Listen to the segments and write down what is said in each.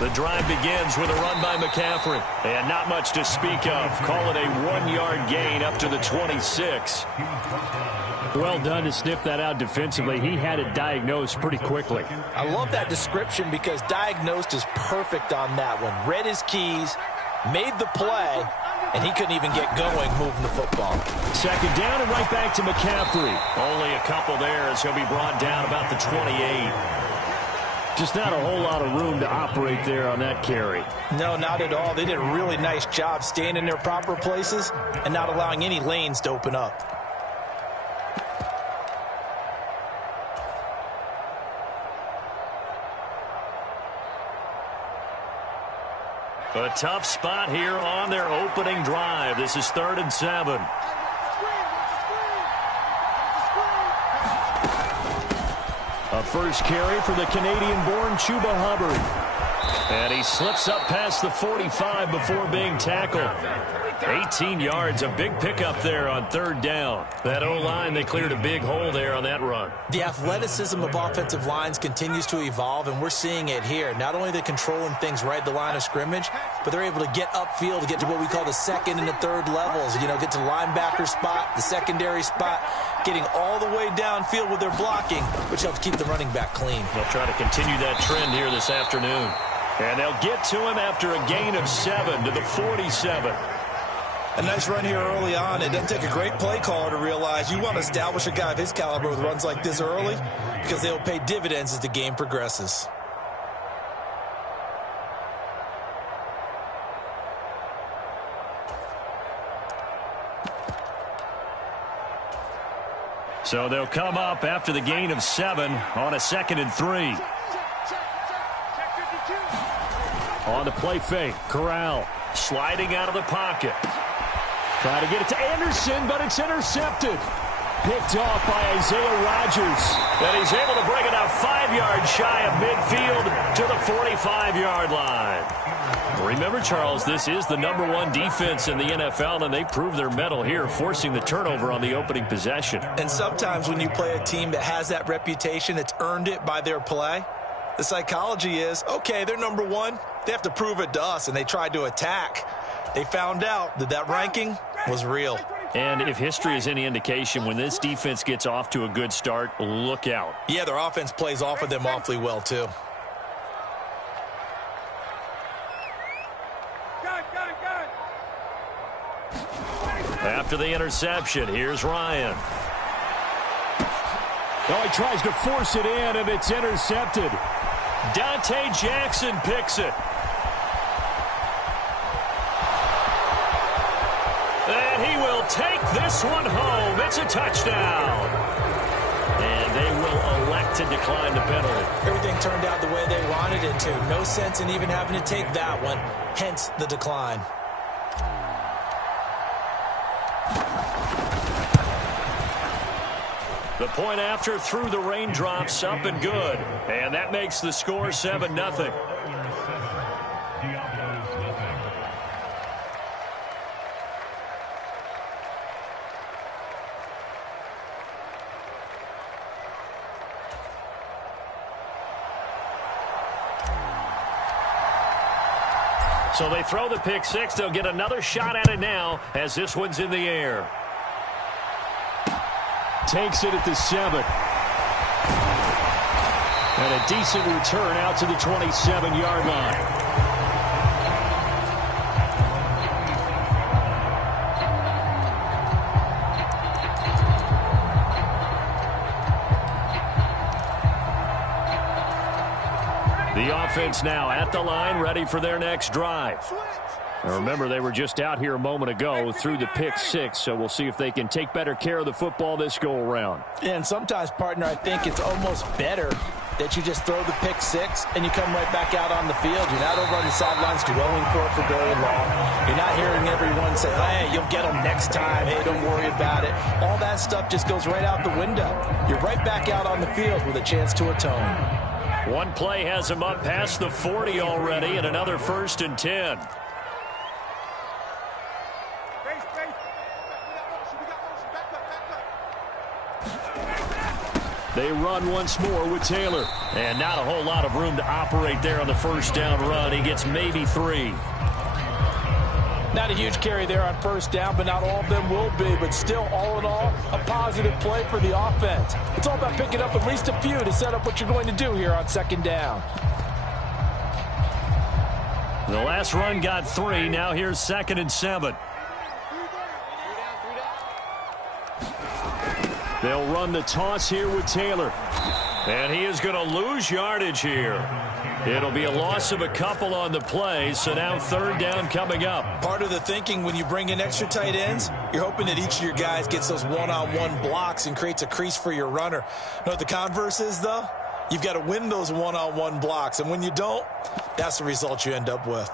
The drive begins with a run by McCaffrey. And not much to speak of. Call it a 1-yard gain up to the 26. Well done to sniff that out defensively. He had it diagnosed pretty quickly. I love that description because diagnosed is perfect on that one. Read his keys, made the play, and he couldn't even get going moving the football. Second down and right back to McCaffrey. Only a couple there as he'll be brought down about the 28. Just not a whole lot of room to operate there on that carry. No, not at all. They did a really nice job staying in their proper places and not allowing any lanes to open up. A tough spot here on their opening drive. This is 3rd and 7. A first carry for the Canadian-born Chuba Hubbard. And he slips up past the 45 before being tackled. 18 yards, a big pickup there on 3rd down. That O-line, they cleared a big hole there on that run. The athleticism of offensive lines continues to evolve, and we're seeing it here. Not only are they controlling things right at the line of scrimmage, but they're able to get upfield to get to what we call the 2nd and the 3rd levels. You know, get to the linebacker spot, the secondary spot, getting all the way downfield with their blocking, which helps keep the running back clean. They'll try to continue that trend here this afternoon. And they'll get to him after a gain of 7 to the 47. A nice run here early on. It doesn't take a great play caller to realize you want to establish a guy of his caliber with runs like this early because they'll pay dividends as the game progresses. So they'll come up after the gain of 7 on a 2nd and 3. On the play fake, Corral sliding out of the pocket. Try to get it to Anderson, but it's intercepted. Picked off by Isaiah Rodgers. And he's able to bring it out 5 yards shy of midfield to the 45-yard line. Remember, Charles, this is the #1 defense in the NFL, and they proved their mettle here, forcing the turnover on the opening possession. And sometimes when you play a team that has that reputation, it's earned it by their play. The psychology is, okay, they're #1. They have to prove it to us, and they tried to attack. They found out that that ranking was real. And if history is any indication, when this defense gets off to a good start, look out. Yeah, their offense plays off of them awfully well, too. After the interception, here's Ryan. Oh, he tries to force it in, and it's intercepted. Dante Jackson picks it. And he will take this one home. It's a touchdown. And they will elect to decline the penalty. Everything turned out the way they wanted it to. No sense in even having to take that one, hence the decline. The point after through the raindrops, up and good. And that makes the score 7-0. So they throw the pick six. They'll get another shot at it now as this one's in the air. Takes it at the 7. And a decent return out to the 27-yard line. The offense now at the line, ready for their next drive. Now remember, they were just out here a moment ago through the pick six, so we'll see if they can take better care of the football this go-around. And sometimes, partner, I think it's almost better that you just throw the pick six and you come right back out on the field. You're not over on the sidelines dwelling for it for very long. You're not hearing everyone say, hey, you'll get them next time. Hey, don't worry about it. All that stuff just goes right out the window. You're right back out on the field with a chance to atone. One play has him up past the 40 already, and another 1st and 10. They run once more with Taylor. And not a whole lot of room to operate there on the first down run. He gets maybe 3. Not a huge carry there on first down, but not all of them will be. But still, all in all, a positive play for the offense. It's all about picking up at least a few to set up what you're going to do here on second down. The last run got 3. Now here's 2nd and 7. They'll run the toss here with Taylor. And he is going to lose yardage here. It'll be a loss of a couple on the play, so now 3rd down coming up. Part of the thinking when you bring in extra tight ends, you're hoping that each of your guys gets those one-on-one blocks and creates a crease for your runner. You know what the converse is, though? You've got to win those one-on-one blocks, and when you don't, that's the result you end up with.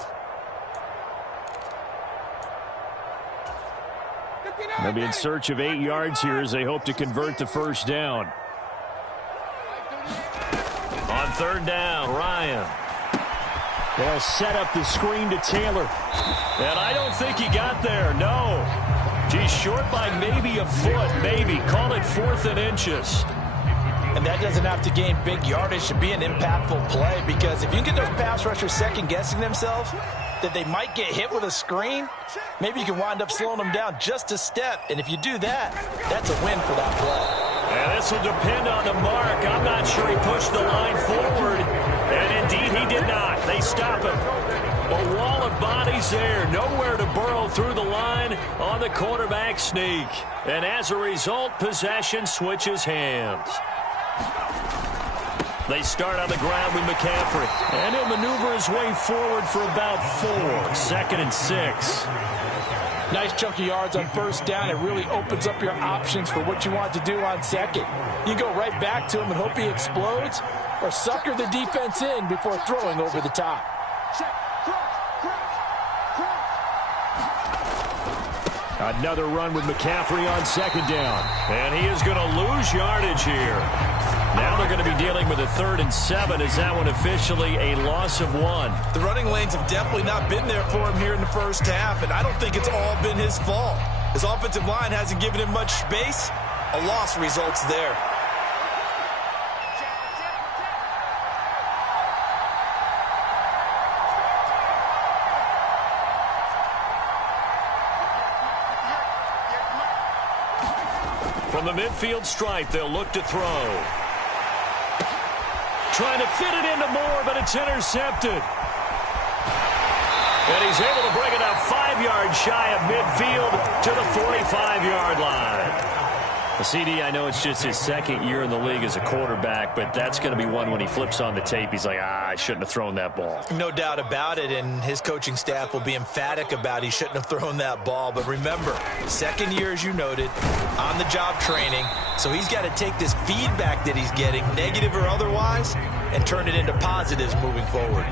They'll be in search of 8 yards here as they hope to convert the first down. On 3rd down, Ryan. They'll set up the screen to Taylor. And I don't think he got there, no. He's short by maybe a foot, maybe. Call it 4th and inches. And that doesn't have to gain big yardage to be an impactful play, because if you get those pass rushers second-guessing themselves that they might get hit with a screen, maybe you can wind up slowing them down just a step. And if you do that, that's a win for that play. And this will depend on the mark. I'm not sure he pushed the line forward. And indeed he did not. They stop him. A wall of bodies there. Nowhere to burrow through the line on the quarterback sneak. And as a result, possession switches hands. They start on the ground with McCaffrey. And he'll maneuver his way forward for about 4. 2nd and 6. Nice chunk of yards on first down. It really opens up your options for what you want to do on second. You go right back to him and hope he explodes, or sucker the defense in before throwing over the top. Another run with McCaffrey on 2nd down. And he is going to lose yardage here. Now they're going to be dealing with a 3rd and 7. Is that one officially a loss of 1? The running lanes have definitely not been there for him here in the first half, and I don't think it's all been his fault. His offensive line hasn't given him much space. A loss results there. From the midfield stripe, they'll look to throw. Trying to fit it into Moore, but it's intercepted. And he's able to bring it up 5 yards shy of midfield to the 45-yard line. The CD, I know it's just his 2nd year in the league as a quarterback, but that's going to be one when he flips on the tape. He's like, I shouldn't have thrown that ball. No doubt about it, and his coaching staff will be emphatic about he shouldn't have thrown that ball. But remember, 2nd year, as you noted, on-the-job training. So he's got to take this feedback that he's getting, negative or otherwise, and turn it into positives moving forward.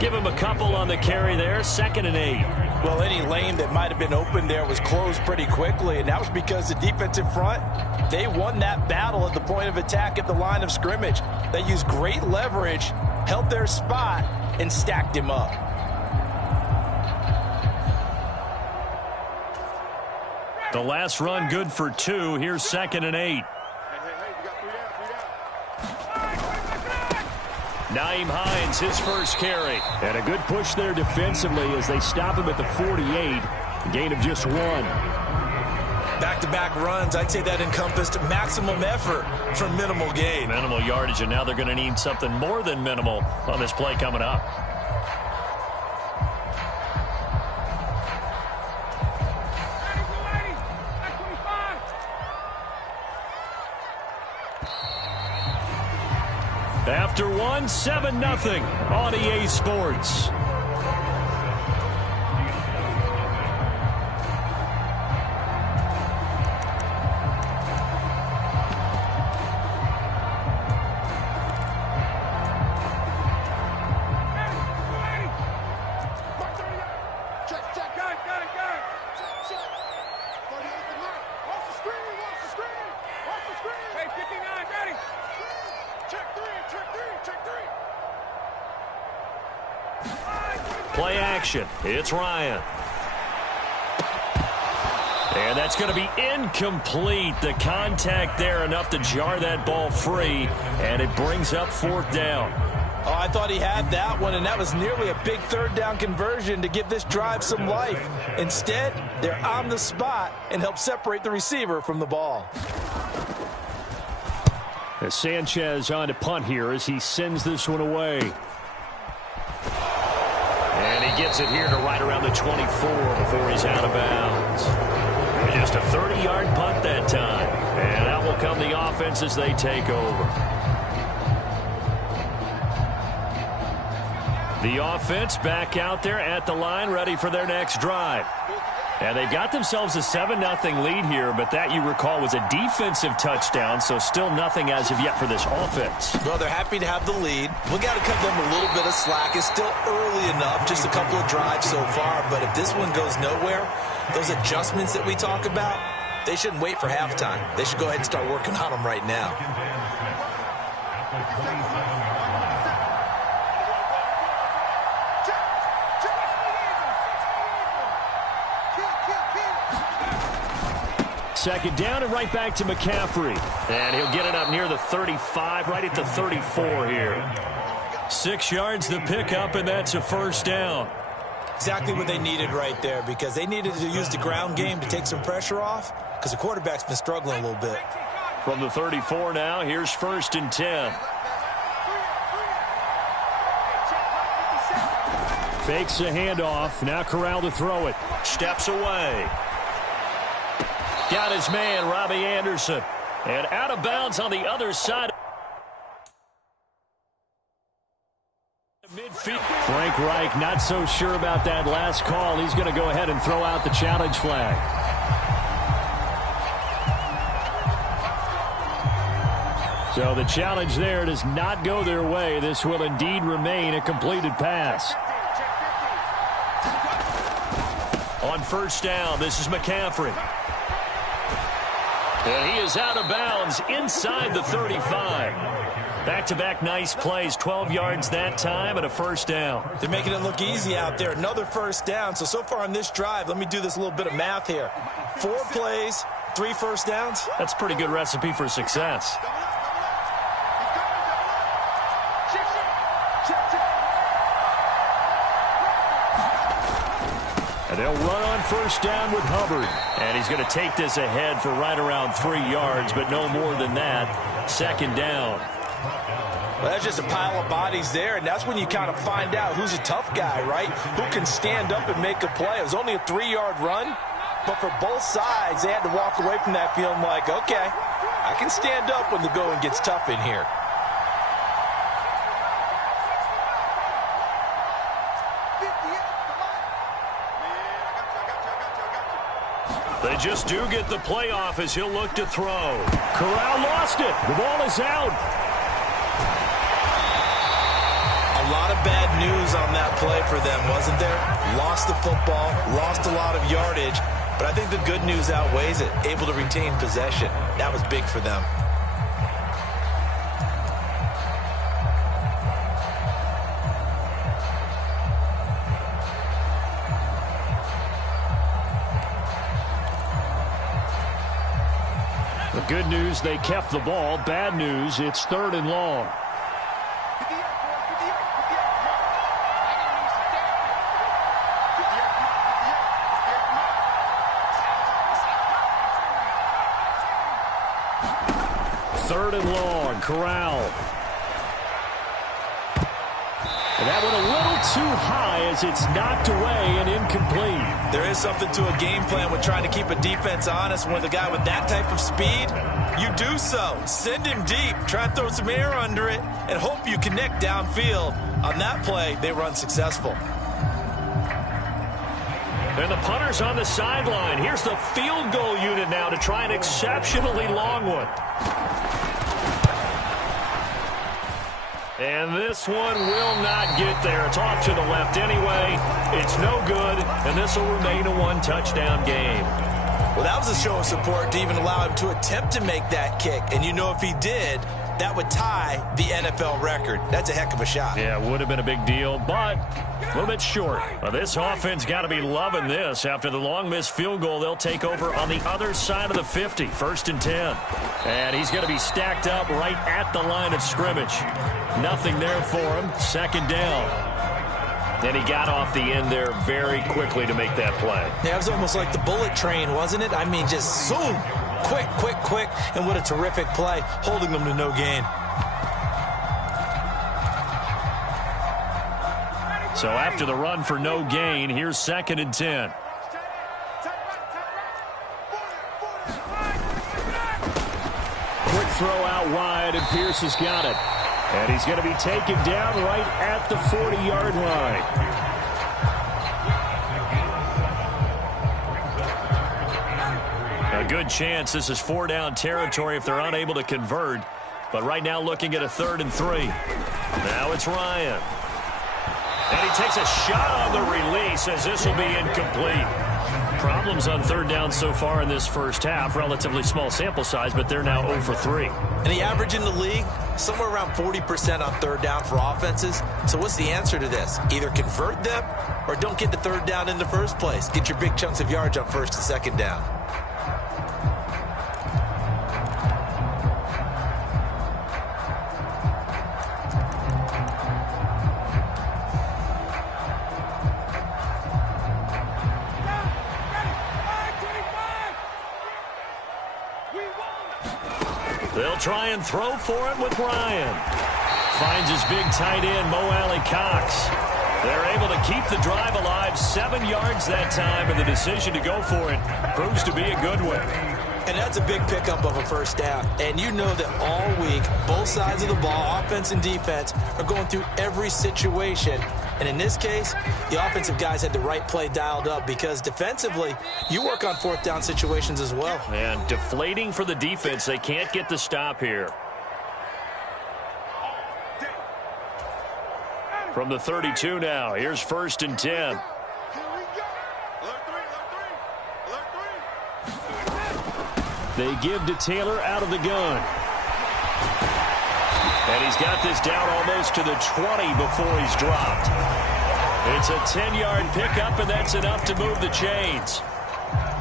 Give him a couple on the carry there, 2nd and 8. Well, any lane that might have been open there was closed pretty quickly, and that was because the defensive front, they won that battle at the point of attack at the line of scrimmage. They used great leverage, held their spot, and stacked him up. The last run good for 2. Here's 2nd and 8. Nyheim Hines, his first carry. And a good push there defensively as they stop him at the 48. A gain of just 1. Back-to-back runs, I'd say that encompassed maximum effort for minimal gain. Minimal yardage, and now they're going to need something more than minimal on this play coming up. After 1, 7-0 on EA Sports. Play action. It's Ryan. And that's going to be incomplete. The contact there enough to jar that ball free, and it brings up 4th down. Oh, I thought he had that one, and that was nearly a big 3rd down conversion to give this drive some life. Instead, they're on the spot and help separate the receiver from the ball. As Sanchez on to punt here as he sends this one away. And he gets it here to right around the 24 before he's out of bounds. And just a 30-yard punt that time. And out will come the offense as they take over. The offense back out there at the line, ready for their next drive. And they've got themselves a 7-0 lead here, but that, you recall, was a defensive touchdown, so still nothing as of yet for this offense. Well, they're happy to have the lead. We got to cut them a little bit of slack. It's still early enough, just a couple of drives so far, but if this one goes nowhere, those adjustments that we talk about, they shouldn't wait for halftime. They should go ahead and start working on them right now. Second down and right back to McCaffrey. And he'll get it up near the 35, right at the 34 here. 6 yards the pickup, and that's a 1st down. Exactly what they needed right there, because they needed to use the ground game to take some pressure off, because the quarterback's been struggling a little bit. From the 34 now, here's 1st and 10. Fakes a handoff. Now Corral to throw it. Steps away. Got his man, Robbie Anderson. And out of bounds on the other side. Midfield. Frank Reich not so sure about that last call. He's going to go ahead and throw out the challenge flag. So the challenge there does not go their way. This will indeed remain a completed pass. On 1st down, this is McCaffrey. And he is out of bounds inside the 35. Back-to-back nice plays, 12 yards that time and a 1st down. They're making it look easy out there. Another 1st down. So far on this drive, let me do this little bit of math here. 4 plays, 3 1st downs. That's a pretty good recipe for success. And they'll run on 1st down with Hubbard. And he's going to take this ahead for right around 3 yards, but no more than that. 2nd down. Well, that's just a pile of bodies there, and that's when you kind of find out who's a tough guy, right? Who can stand up and make a play. It was only a 3-yard run, but for both sides, they had to walk away from that feeling like, okay, I can stand up when the going gets tough in here. They just do get the playoff as he'll look to throw. Corral lost it. The ball is out. A lot of bad news on that play for them, wasn't there? Lost the football, lost a lot of yardage, but I think the good news outweighs it. Able to retain possession. That was big for them. The good news, they kept the ball. Bad news, it's 3rd and long. Third and long, Corral. And that went a little too high as it's knocked away and incomplete. There is something to a game plan with trying to keep a defense honest. When with a guy with that type of speed, you do so. Send him deep, try and throw some air under it, and hope you connect downfield. On that play, they were unsuccessful. And the punter's on the sideline. Here's the field goal unit now to try an exceptionally long one. And this one will not get there. It's off to the left anyway. It's no good, and this will remain a one-touchdown game. Well, that was a show of support to even allow him to attempt to make that kick. And you know if he did, that would tie the NFL record. That's a heck of a shot. Yeah, it would have been a big deal, but a little bit short. Well, this offense got to be loving this. After the long missed field goal, they'll take over on the other side of the 50, 1st and 10. And he's going to be stacked up right at the line of scrimmage. Nothing there for him. 2nd down. And he got off the end there very quickly to make that play. Yeah, it was almost like the bullet train, wasn't it? I mean, just zoom. Quick, quick, quick. And what a terrific play, holding them to no gain. So after the run for no gain, here's 2nd and 10. Quick throw out wide, and Pierce has got it. And he's going to be taken down right at the 40-yard line. A good chance this is 4-down territory if they're unable to convert. But right now looking at a 3rd and 3. Now it's Ryan. And he takes a shot on the release as this will be incomplete. Problems on 3rd down so far in this first half. Relatively small sample size, but they're now 0 for 3. And the average in the league, somewhere around 40% on 3rd down for offenses. So what's the answer to this? Either convert them or don't get the 3rd down in the first place. Get your big chunks of yards on 1st and 2nd down. They'll try and throw for it with Ryan. Finds his big tight end, Mo Alley-Cox. They're able to keep the drive alive, 7 yards that time, and the decision to go for it proves to be a good one. And that's a big pickup of a 1st down. And you know that all week, both sides of the ball, offense and defense, are going through every situation. And in this case, the offensive guys had the right play dialed up because defensively, you work on 4th down situations as well. And deflating for the defense. They can't get the stop here. From the 32 now, here's 1st and 10. They give to Taylor out of the gun. And he's got this down almost to the 20 before he's dropped. It's a 10-yard pickup, and that's enough to move the chains.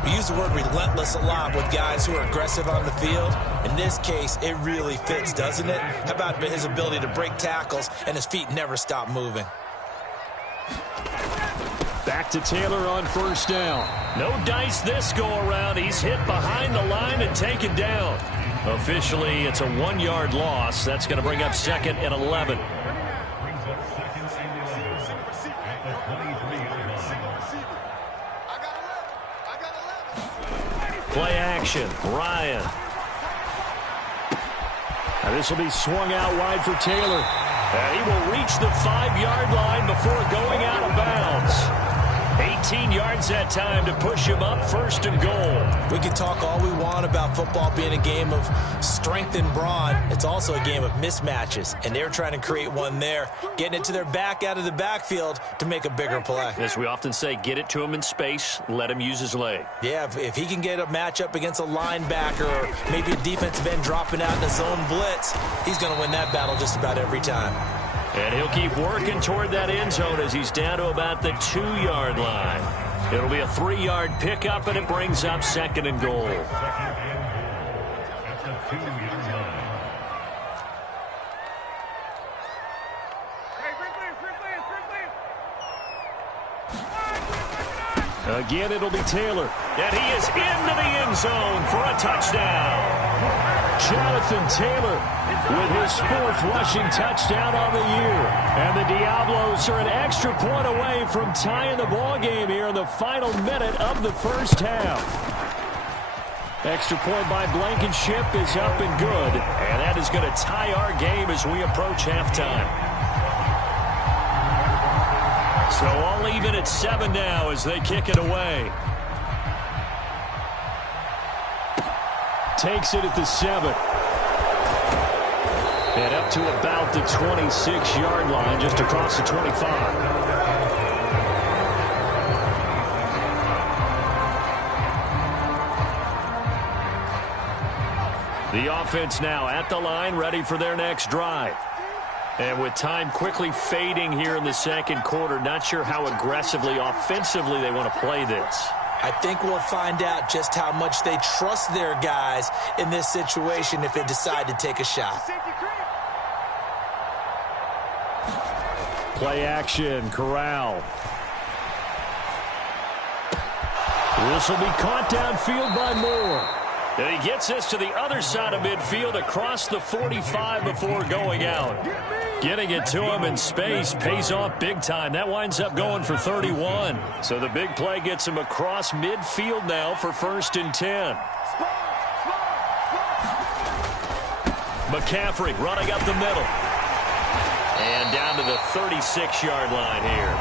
We use the word relentless a lot with guys who are aggressive on the field. In this case, it really fits, doesn't it? How about his ability to break tackles and his feet never stop moving? Back to Taylor on 1st down. No dice this go-around. He's hit behind the line and taken down. Officially, it's a 1-yard loss. That's going to bring up 2nd and 11. Play action. Ryan. And this will be swung out wide for Taylor. And he will reach the 5-yard line before going out of bounds. 18 yards that time to push him up, 1st and goal. We can talk all we want about football being a game of strength and brawn. It's also a game of mismatches, and they're trying to create one there, getting it to their back out of the backfield to make a bigger play. As we often say, get it to him in space, let him use his leg. Yeah, if he can get a matchup against a linebacker or maybe a defensive end dropping out in a zone blitz, he's going to win that battle just about every time. And he'll keep working toward that end zone as he's down to about the 2-yard line. It'll be a 3-yard pickup, and it brings up 2nd and goal. Again, it'll be Taylor. And he is into the end zone for a touchdown. Jonathan Taylor with his 4th rushing touchdown on the year. And the Diablos are an extra point away from tying the ball game here in the final minute of the first half. Extra point by Blankenship is up and good. And that is going to tie our game as we approach halftime. So all even at 7 now as they kick it away. Takes it at the 7. And up to about the 26-yard line, just across the 25. The offense now at the line, ready for their next drive. And with time quickly fading here in the second quarter, not sure how aggressively, offensively they want to play this. I think we'll find out just how much they trust their guys in this situation if they decide to take a shot. Play action, Corral. This will be caught downfield by Moore. And he gets this to the other side of midfield across the 45 before going out. Getting it to him in space pays off big time. That winds up going for 31. So the big play gets him across midfield now for 1st and 10. McCaffrey running up the middle. And down to the 36-yard line here.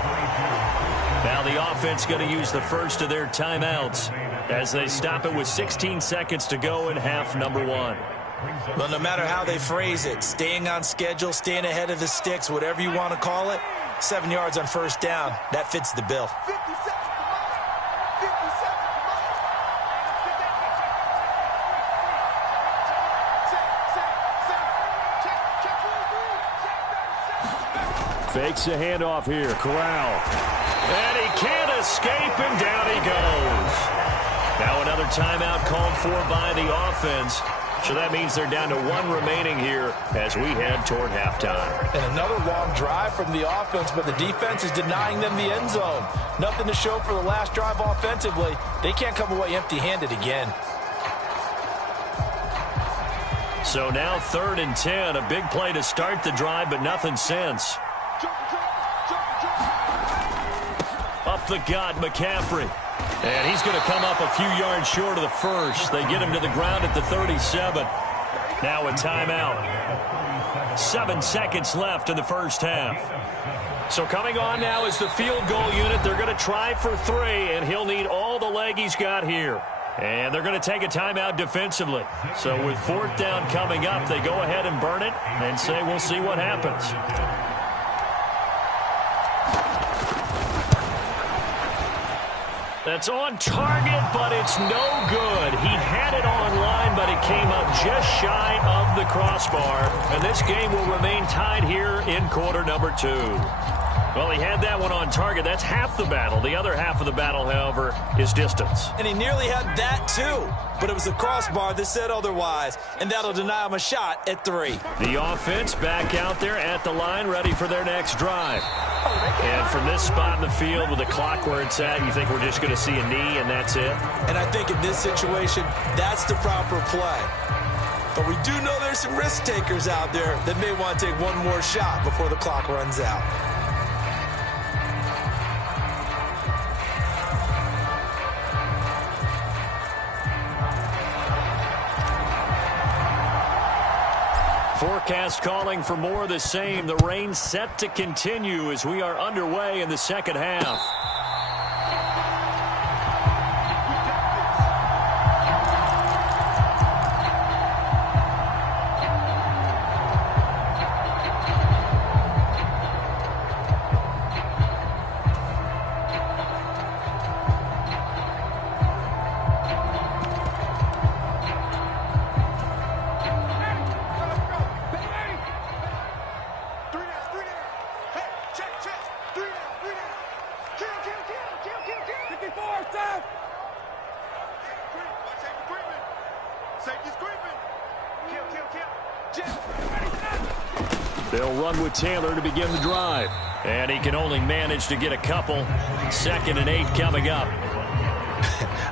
Now the offense going to use the first of their timeouts as they stop it with 16 seconds to go in half number 1. Well, no matter how they phrase it, staying on schedule, staying ahead of the sticks, whatever you want to call it, 7 yards on 1st down, that fits the bill. Fakes a handoff here, Corral. And he can't escape, and down he goes. Now another timeout called for by the offense. So that means they're down to 1 remaining here as we head toward halftime. And another long drive from the offense, but the defense is denying them the end zone. Nothing to show for the last drive offensively. They can't come away empty-handed again. So now 3rd and 10, a big play to start the drive, but nothing since. Up the gut, McCaffrey. And he's going to come up a few yards short of the first. They get him to the ground at the 37. Now a timeout. 7 seconds left in the first half. So coming on now is the field goal unit. They're going to try for 3, and he'll need all the leg he's got here. And they're going to take a timeout defensively. So with 4th down coming up, they go ahead and burn it and say we'll see what happens. That's on target, but it's no good. He had it on line, but it came up just shy of the crossbar. And this game will remain tied here in quarter number 2. Well, he had that one on target. That's half the battle. The other half of the battle, however, is distance. And he nearly had that, too. But it was the crossbar that said otherwise, and that'll deny him a shot at 3. The offense back out there at the line, ready for their next drive. And from this spot in the field with the clock where it's at, you think we're just going to see a knee and that's it? And I think in this situation, that's the proper play. But we do know there's some risk takers out there that may want to take one more shot before the clock runs out. Forecast calling for more of the same. The rain set to continue as we are underway in the second half. They'll run with Taylor to begin the drive. And he can only manage to get a couple. 2nd and 8 coming up.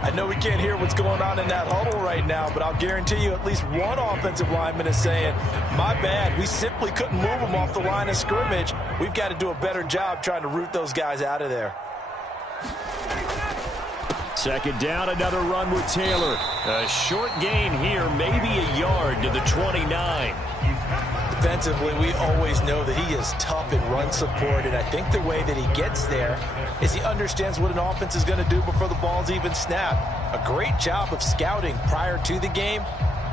I know we can't hear what's going on in that huddle right now, but I'll guarantee you at least one offensive lineman is saying, my bad, we simply couldn't move them off the line of scrimmage. We've got to do a better job trying to root those guys out of there. 2nd down, another run with Taylor. A short gain here, maybe a yard to the 29. Defensively, we always know that he is tough in run support, and I think the way that he gets there is he understands what an offense is going to do before the ball's even snapped. A great job of scouting prior to the game,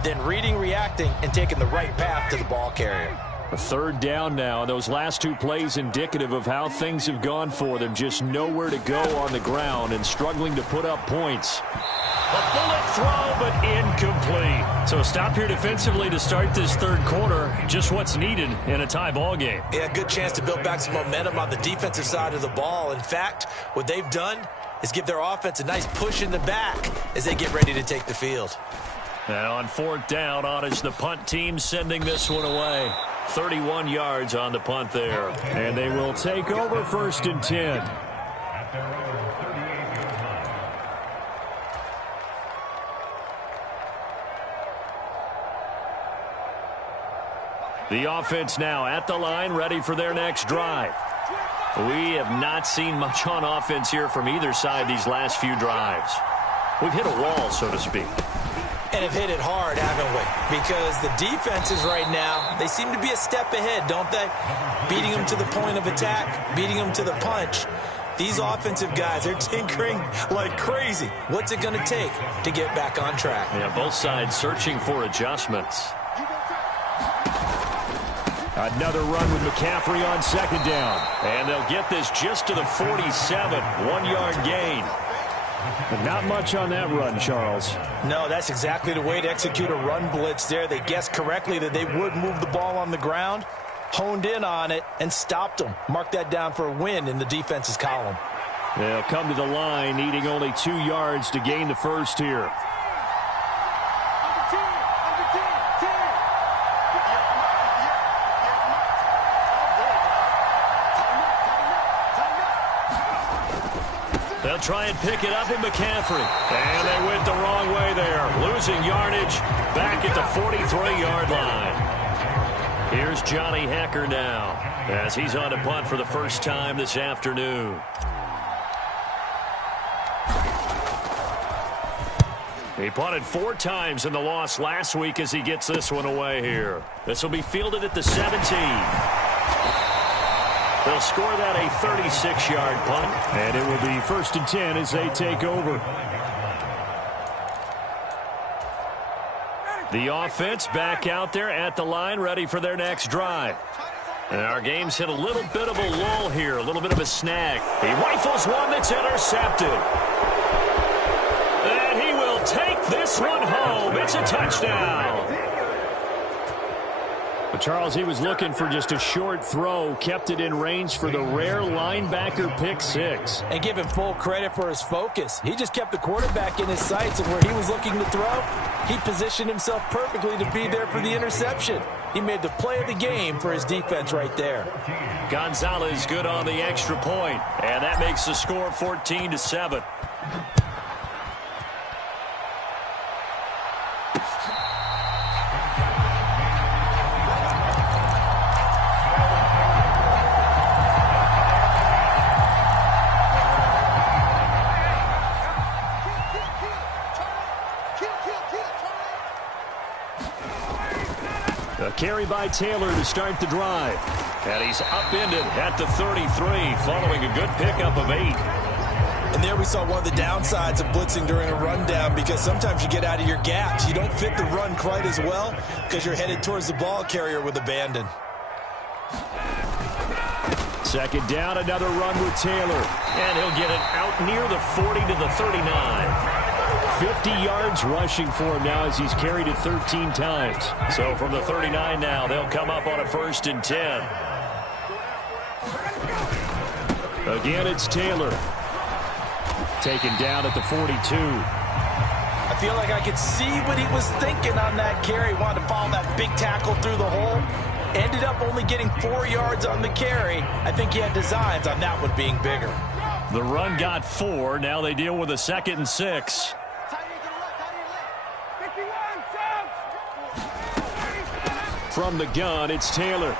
then reading, reacting, and taking the right path to the ball carrier. A 3rd down now. Those last 2 plays indicative of how things have gone for them. Just nowhere to go on the ground and struggling to put up points. A bullet throw, but incomplete. So stop here defensively to start this third quarter. Just what's needed in a tie ball game. Yeah, good chance to build back some momentum on the defensive side of the ball. In fact, what they've done is give their offense a nice push in the back as they get ready to take the field. And on fourth down, on is the punt team sending this one away. 31 yards on the punt there. And they will take over 1st and 10. The offense now at the line, ready for their next drive. We have not seen much on offense here from either side these last few drives. We've hit a wall, so to speak. And have hit it hard, haven't we? Because the defenses right now, they seem to be a step ahead, don't they? Beating them to the point of attack, beating them to the punch. These offensive guys, they're tinkering like crazy. What's it going to take to get back on track? Yeah, both sides searching for adjustments. Another run with McCaffrey on 2nd down. And they'll get this just to the 47. 1-yard gain. But not much on that run, Charles. No, that's exactly the way to execute a run blitz there. They guessed correctly that they would move the ball on the ground, honed in on it, and stopped them. Mark that down for a win in the defense's column. They'll come to the line, needing only 2 yards to gain the first here. They'll try and pick it up with McCaffrey. And they went the wrong way there. Losing yardage back at the 43-yard line. Here's Johnny Hacker now as he's on to punt for the first time this afternoon. He punted 4 times in the loss last week as he gets this one away here. This will be fielded at the 17. They'll score that a 36-yard punt. And it will be 1st and 10 as they take over. The offense back out there at the line, ready for their next drive. And our game's hit a little bit of a lull here, a little bit of a snag. He rifles one that's intercepted. And he will take this one home. It's a touchdown. But Charles, he was looking for just a short throw, kept it in range for the rare linebacker pick 6. And give him full credit for his focus. He just kept the quarterback in his sights, and where he was looking to throw, he positioned himself perfectly to be there for the interception. He made the play of the game for his defense right there. Gonzalez good on the extra point, and that makes the score 14-7. A carry by Taylor to start the drive. And he's upended at the 33 following a good pickup of 8. And there we saw one of the downsides of blitzing during a rundown, because sometimes you get out of your gaps. You don't fit the run quite as well because you're headed towards the ball carrier with abandon. 2nd down, another run with Taylor. And he'll get it out near the 40 to the 39. 50 yards rushing for him now as he's carried it 13 times. So from the 39 now, they'll come up on a 1st and 10. Again, it's Taylor. Taken down at the 42. I feel like I could see what he was thinking on that carry. Wanted to follow that big tackle through the hole. Ended up only getting 4 yards on the carry. I think he had designs on that one being bigger. The run got 4. Now they deal with a 2nd and 6. From the gun, it's Taylor.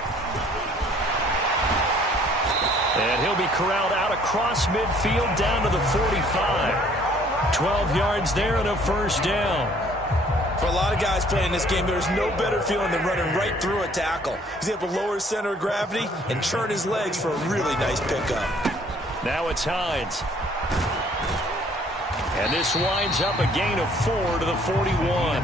And he'll be corralled out across midfield down to the 45. 12 yards there and a 1st down. For a lot of guys playing this game, there's no better feeling than running right through a tackle. He's able to lower his center of gravity and churn his legs for a really nice pickup. Now it's Hines. And this winds up a gain of 4 to the 41.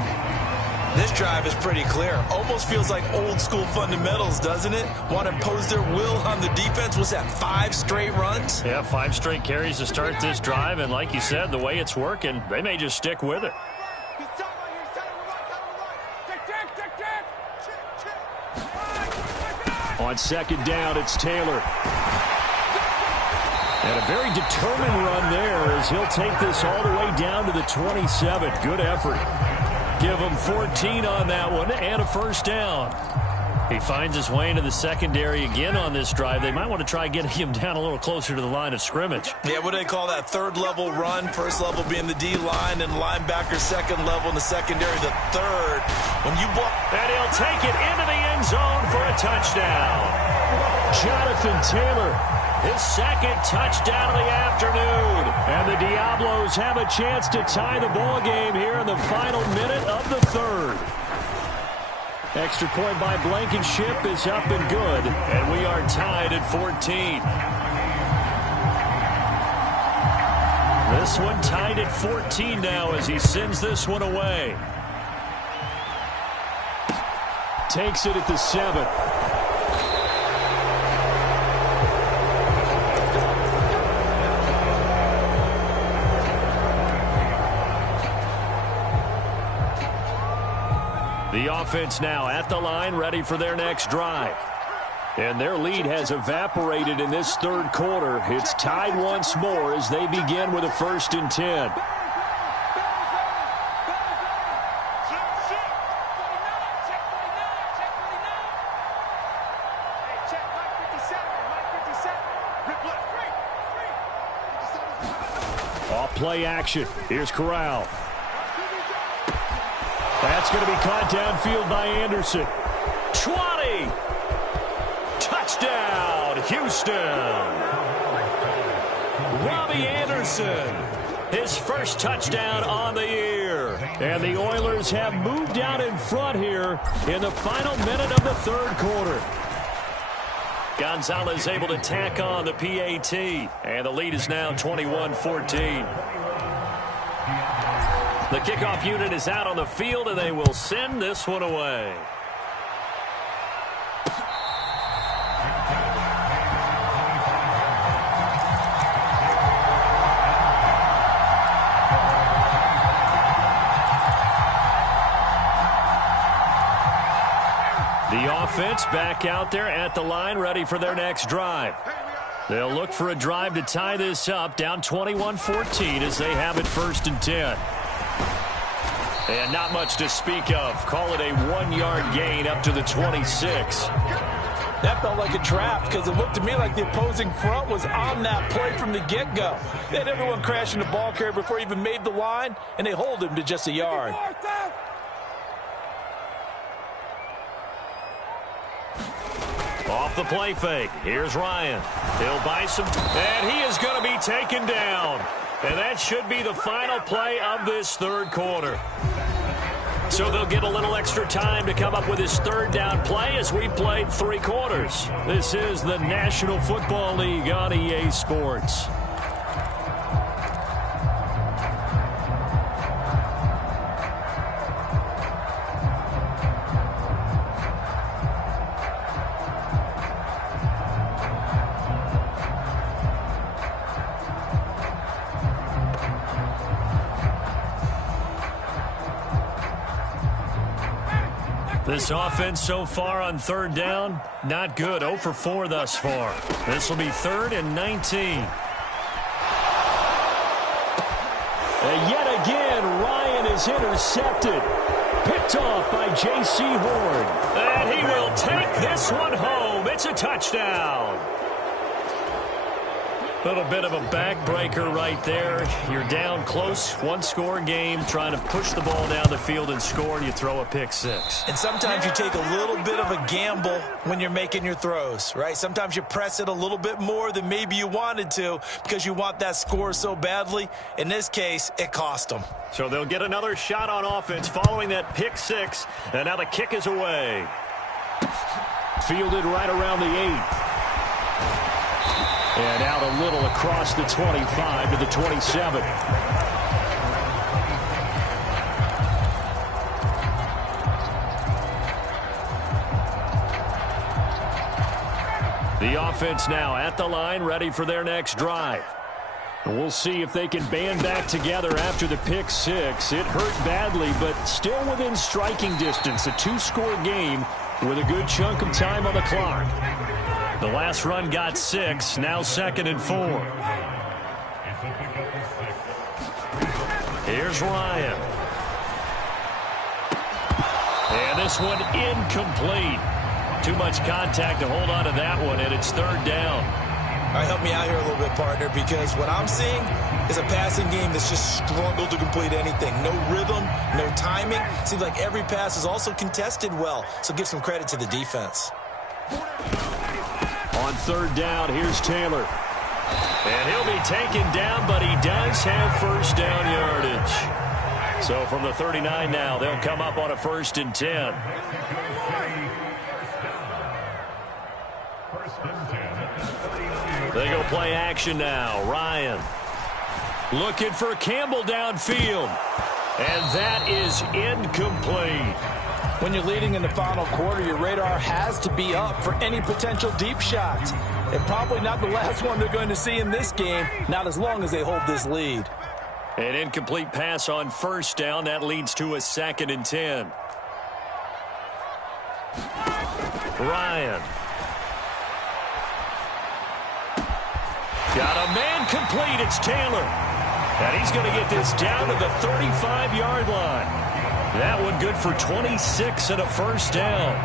This drive is pretty clear. Almost feels like old school fundamentals, doesn't it? Want to impose their will on the defense. Was that 5 straight runs? Yeah, 5 straight carries to start this drive. And like you said, the way it's working, they may just stick with it. On second down, it's Taylor. And a very determined run there as he'll take this all the way down to the 27. Good effort. Give him 14 on that one and a first down. He finds his way into the secondary again on this drive. They might want to try getting him down a little closer to the line of scrimmage. Yeah, what do they call that? Third level run. First level being the D-line and linebacker. Second level in the secondary, the third. When you block. And he'll take it into the end zone for a touchdown. Jonathan Taylor, his second touchdown of the afternoon. And the Diablos have a chance to tie the ball game here in the final minute of the third. Extra point by Blankenship is up and good. And we are tied at 14. This one tied at 14 now as he sends this one away. Takes it at the 7. The offense now at the line, ready for their next drive. And their lead has evaporated in this third quarter. It's tied once more as they begin with a 1st and 10. Off play action. Here's Corral. That's going to be caught downfield by Anderson. 20. Touchdown, Houston. Robbie Anderson, his first touchdown on the year. And the Oilers have moved out in front here in the final minute of the third quarter. Gonzalez able to tack on the PAT. And the lead is now 21-14. The kickoff unit is out on the field, and they will send this one away. The offense back out there at the line, ready for their next drive. They'll look for a drive to tie this up, down 21-14 as they have it 1st and 10. And not much to speak of. Call it a 1-yard gain up to the 26. That felt like a trap because it looked to me like the opposing front was on that play from the get-go. They had everyone crashing the ball carrier before he even made the line, and they hold him to just a yard. Off the play fake. Here's Ryan. He'll buy some, and he is going to be taken down. And that should be the final play of this third quarter. So they'll get a little extra time to come up with his third down play as we played 3 quarters. This is the National Football League on EA Sports. This offense so far on third down, not good. 0 for 4 thus far. This will be 3rd and 19. And yet again, Ryan is intercepted. Picked off by J.C. Horn. And he will take this one home. It's a touchdown. Little bit of a backbreaker right there. You're down close, 1-score game, trying to push the ball down the field and score, and you throw a pick 6. And sometimes you take a little bit of a gamble when you're making your throws, right? Sometimes you press it a little bit more than maybe you wanted to because you want that score so badly. In this case, it cost them. So they'll get another shot on offense following that pick 6, and now the kick is away. Fielded right around the 8. And out a little across the 25 to the 27. The offense now at the line, ready for their next drive. And we'll see if they can band back together after the pick 6. It hurt badly, but still within striking distance. A 2-score game. with a good chunk of time on the clock. The last run got 6, now 2nd and 4. Here's Ryan. And this one incomplete. Too much contact to hold on to that one, and it's 3rd down. All right, help me out here a little bit, partner, because what I'm seeing is a passing game that's just struggled to complete anything. No rhythm, no timing. Seems like every pass is also contested well, so give some credit to the defense. On 3rd down, here's Taylor. And he'll be taken down, but he does have 1st down yardage. So from the 39 now, they'll come up on a 1st and 10. They go play action now. Ryan looking for Campbell downfield. And that is incomplete. When you're leading in the final quarter, your radar has to be up for any potential deep shots. And probably not the last one they're going to see in this game, not as long as they hold this lead. An incomplete pass on 1st down. That leads to a 2nd and 10. Ryan. Got a man complete. It's Taylor. And he's going to get this down to the 35-yard line. That one good for 26 and a 1st down.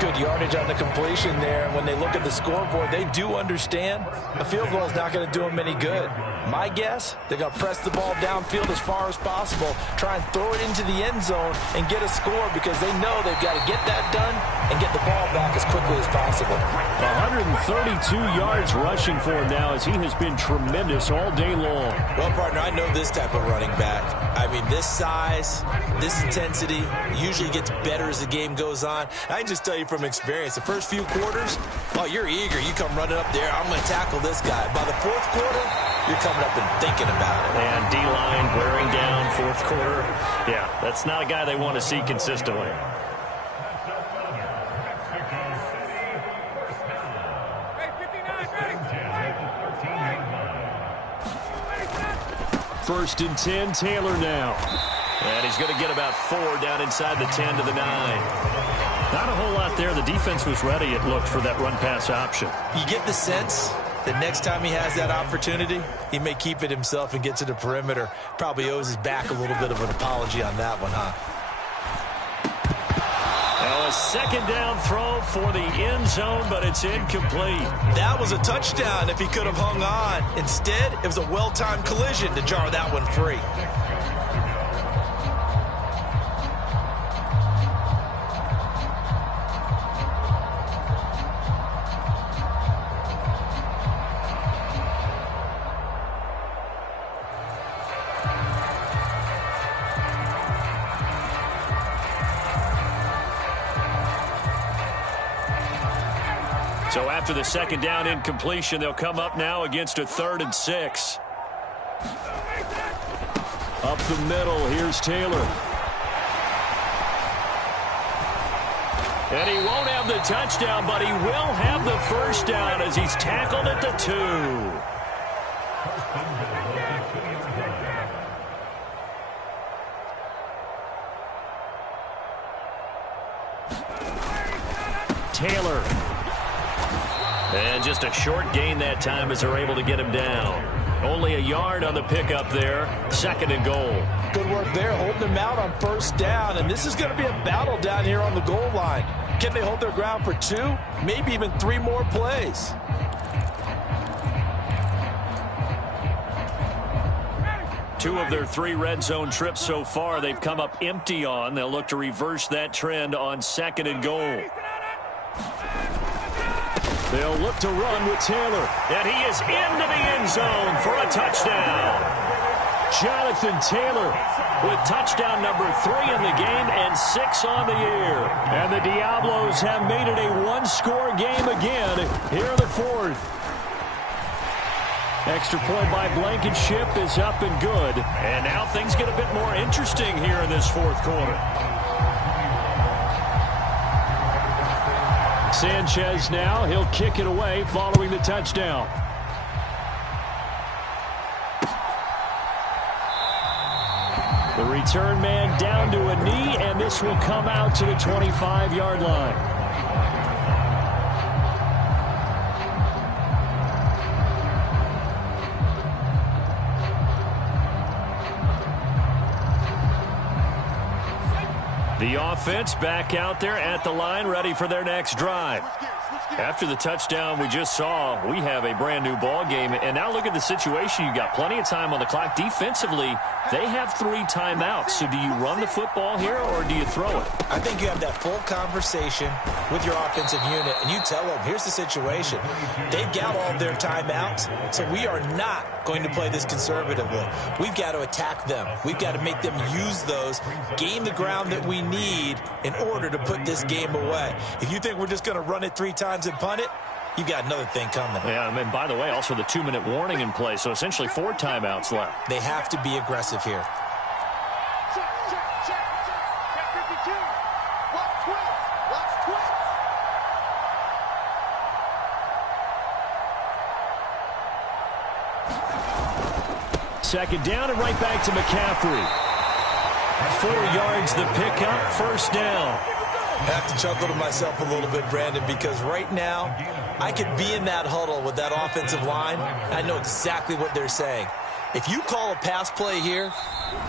Good yardage on the completion there. And when they look at the scoreboard, they do understand a field goal is not going to do them any good. My guess, they're going to press the ball downfield as far as possible, try and throw it into the end zone and get a score because they know they've got to get that done and get the ball back as quickly as possible. 132 yards rushing for him now as he has been tremendous all day long. Well, partner, I know this type of running back. I mean, this size, this intensity usually gets better as the game goes on. I can just tell you from experience, the first few quarters, oh, you're eager. You come running up there, I'm going to tackle this guy. By the 4th quarter, you're coming up and thinking about it. And D-line wearing down 4th quarter. Yeah, that's not a guy they want to see consistently. First and 10, Taylor now. And he's going to get about 4 down inside the 10 to the 9. Not a whole lot there. The defense was ready, it looked, for that run-pass option. You get the sense that next time he has that opportunity, he may keep it himself and get to the perimeter. Probably owes his back a little bit of an apology on that one, huh? Now a 2nd down throw for the end zone, but it's incomplete. That was a touchdown if he could have hung on. Instead, it was a well-timed collision to jar that one free. So after the 2nd down incompletion, they'll come up now against a 3rd and 6. Up the middle, here's Taylor. And he won't have the touchdown, but he will have the 1st down as he's tackled at the 2. Taylor. And just a short gain that time as they're able to get him down. Only a yard on the pickup there. 2nd and goal. Good work there, holding them out on 1st down. And this is going to be a battle down here on the goal line. Can they hold their ground for 2, maybe even 3 more plays? Two of their 3 red zone trips so far, they've come up empty on. They'll look to reverse that trend on 2nd and goal. They'll look to run with Taylor. And he is into the end zone for a touchdown. Jonathan Taylor with touchdown number 3 in the game and 6 on the year. And the Diablos have made it a 1-score game again here in the 4th. Extra point by Blankenship is up and good. And now things get a bit more interesting here in this 4th quarter. Sanchez now, he'll kick it away following the touchdown. The return man down to a knee, and this will come out to the 25-yard line. The offense back out there at the line, ready for their next drive. After the touchdown we just saw, we have a brand new ball game. And now look at the situation. You got plenty of time on the clock. Defensively, they have 3 timeouts. So do you run the football here or do you throw it? I think you have that full conversation with your offensive unit, and you tell them, here's the situation. They've got all their timeouts, so we are not going to play this conservatively. We've got to attack them. We've got to make them use those, gain the ground that we need in order to put this game away. If you think we're just going to run it 3 times and punt it, you got another thing coming. Yeah, and by the way, also the 2-minute warning in play, so essentially 4 timeouts left. They have to be aggressive here. Second down and right back to McCaffrey. 4 yards the pickup, first down. I have to chuckle to myself a little bit, Brandon, because right now I could be in that huddle with that offensive line. I know exactly what they're saying. If you call a pass play here,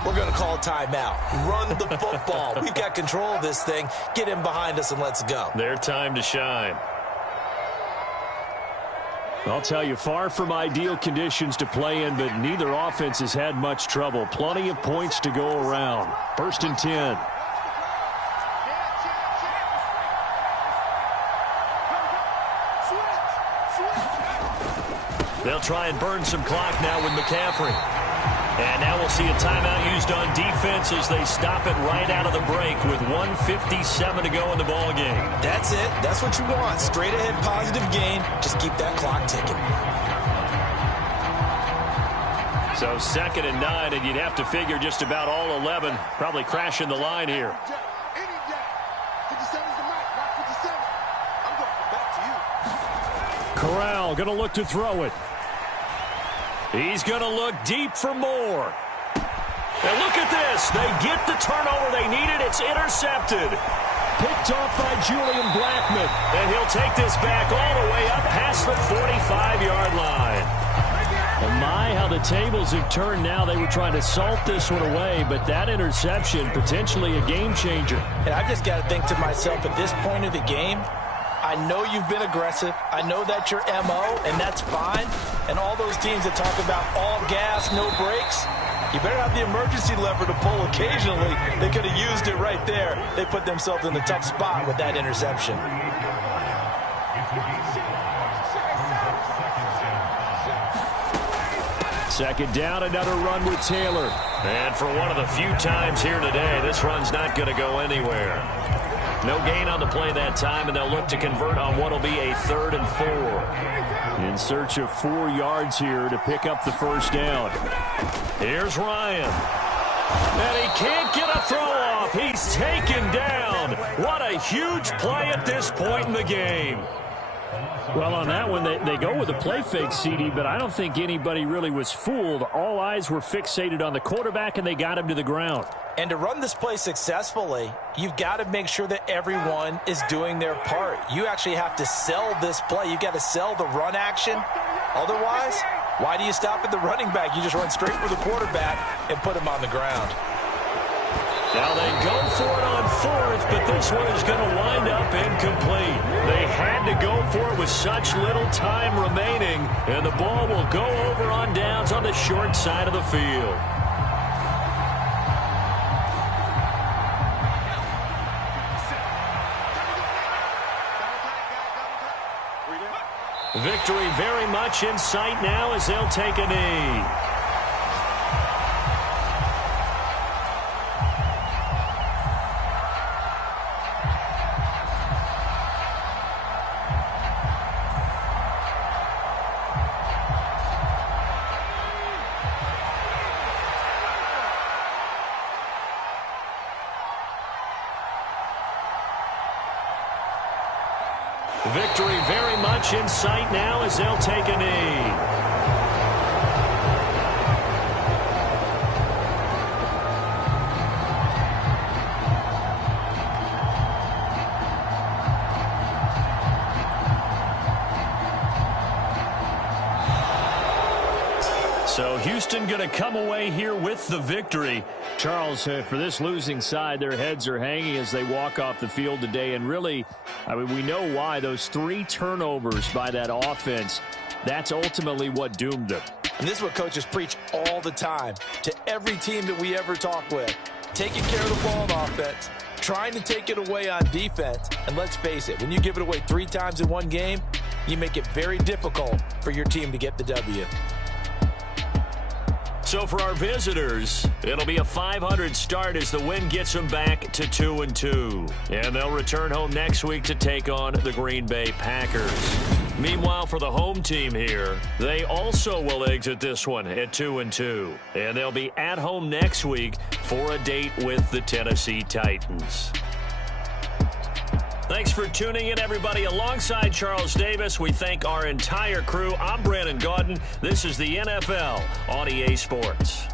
we're going to call a timeout. Run the football. We've got control of this thing. Get in behind us and let's go. Their time to shine. I'll tell you, far from ideal conditions to play in, but neither offense has had much trouble. Plenty of points to go around. 1st and 10. They'll try and burn some clock now with McCaffrey. And now we'll see a timeout used on defense as they stop it right out of the break with 1:57 to go in the ball game. That's it. That's what you want. Straight ahead positive gain. Just keep that clock ticking. So 2nd and 9, and you'd have to figure just about all 11 probably crashing the line here. Corral going to look to throw it. He's going to look deep for more. And look at this. They get the turnover they needed. It's intercepted. Picked off by Julian Blackman. And he'll take this back all the way up past the 45-yard line. And my, how the tables have turned now. They were trying to salt this one away, but that interception, potentially a game changer. And I've just got to think to myself, at this point of the game, I know you've been aggressive. I know that's your MO, and that's fine. And all those teams that talk about all gas, no brakes, you better have the emergency lever to pull occasionally. They could have used it right there. They put themselves in a tough spot with that interception. Second down, another run with Taylor. And for one of the few times here today, this run's not going to go anywhere. No gain on the play that time, and they'll look to convert on what will be a 3rd and 4. In search of 4 yards here to pick up the first down. Here's Ryan. And he can't get a throw off. He's taken down. What a huge play at this point in the game. Well, on that one, they go with a play fake, CD, but I don't think anybody really was fooled. All eyes were fixated on the quarterback, and they got him to the ground. And to run this play successfully, you've got to make sure that everyone is doing their part. You actually have to sell this play. You've got to sell the run action. Otherwise, why do you stop at the running back? You just run straight for the quarterback and put him on the ground. Now they go for it on 4th, but this one is going to wind up incomplete. They had to go for it with such little time remaining, and the ball will go over on downs on the short side of the field. Victory very much in sight now as they'll take a knee. Victory very much in sight now as they'll take a knee. So Houston going to come away here with the victory. Charles, for this losing side, their heads are hanging as they walk off the field today. And really, I mean, we know why. Those 3 turnovers by that offense, that's ultimately what doomed them. And this is what coaches preach all the time to every team that we ever talk with. Taking care of the ball on offense, trying to take it away on defense. And let's face it, when you give it away 3 times in one game, you make it very difficult for your team to get the W. So for our visitors, it'll be a 500 start as the win gets them back to 2-2. And they'll return home next week to take on the Green Bay Packers. Meanwhile, for the home team here, they also will exit this one at 2-2. And they'll be at home next week for a date with the Tennessee Titans. Thanks for tuning in, everybody. Alongside Charles Davis, we thank our entire crew. I'm Brandon Gaudin. This is the NFL on EA Sports.